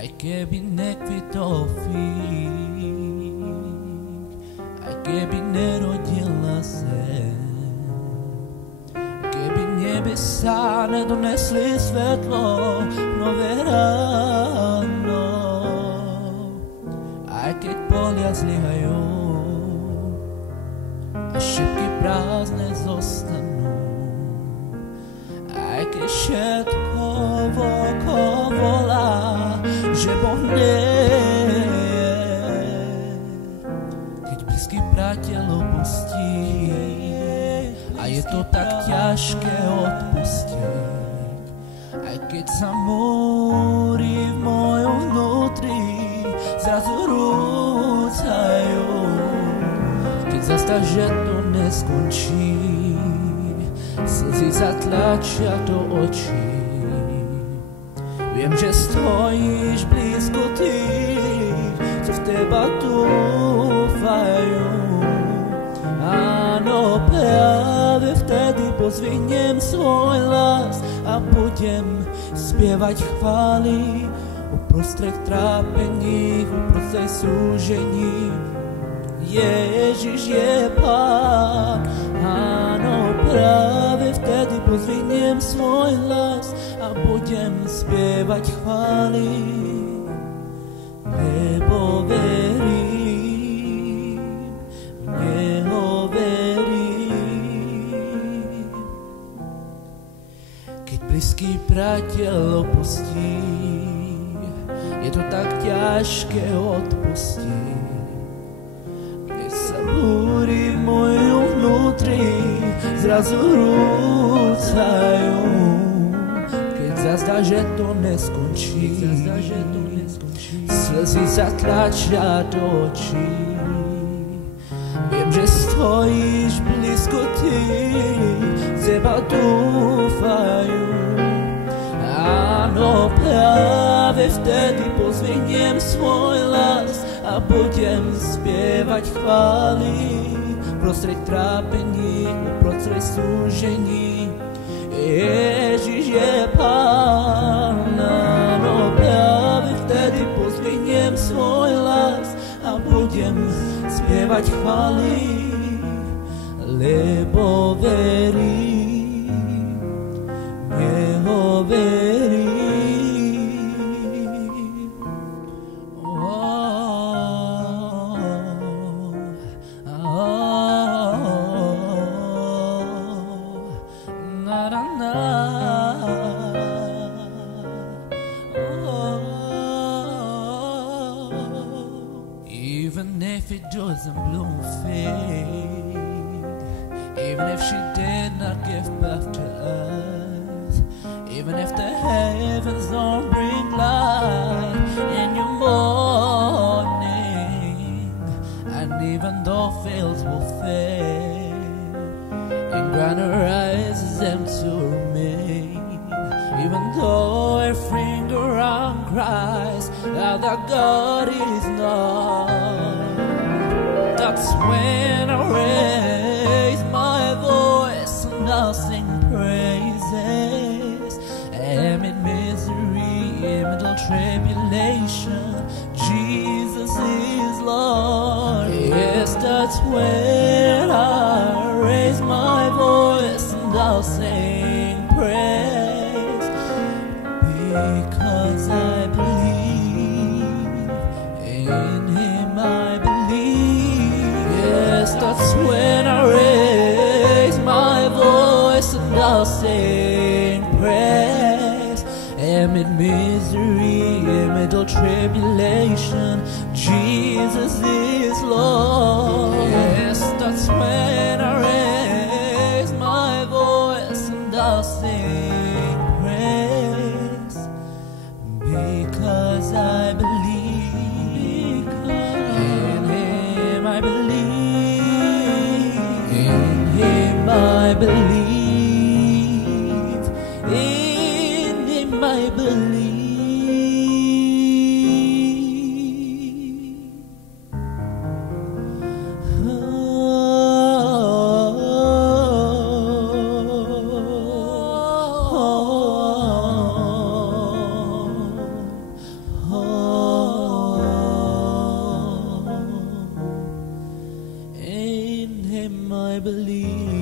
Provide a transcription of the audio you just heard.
Aj keby nekvitol fík, aj keby nerodila zem, keby nebesá nedonesli svetlo nové ráno, aj keď polia zlyhajú a šipky prázdne zostanú, aj keď všetko vokol volá, že Boh nie je, keď blízky priateľ opustí a je to tak ťažké odpustiť, aj keď sa múry v mojom vnútri zrazu rúcajú, keď zastá, že to neskončí, slzy zatlačia do očí. Viem, že stojíš blízko tých, co v teba dúfajú. Áno, práve vtedy pozvihnem svoj hlas a budem spievať chvály uprostred trápení, uprostred súžení. Ježiš je Pán. Áno, práve vtedy pozvihnem svoj hlas a budem spievať chvály, lebo verím, v Neho verím. Keď blízky priateľ opustí, je to tak ťažké odpustiť. Búry v mojom vnútri zrazu rúcajú, keď zazdá, že to neskončí, slzy zatlačia do očí. Viem, že stojíš blízko tých, z teba dúfajú. Áno, práve vtedy pozvihnem svoj hlas a budem spievať chvály prostred trápení, uprostred súžení. Ježiš je Pán. Áno, práve vtedy pozvihnem svoj hlas a budem spievať chvály, lebo verím, v Neho verím. Even if it doesn't bloom fade, even if she did not give birth to us, even if the heavens don't bring light in your morning, and even though fields will fade and ground rises empty remain, even though everything around cries that the God is not, that's when I raise my voice and I'll sing praises. Amid misery, amid tribulation, Jesus is Lord. Yes, that's when I raise my voice and I'll sing praise, because I believe in Him. I believe. Yes, that's when I raise my voice and I'll sing praise. Amid misery, amid all tribulation, Jesus is Lord. Yes, that's when I raise my voice and I'll sing praise, because I believe. In Him I believe. In Him I believe. In Him I believe. Oh, my belief.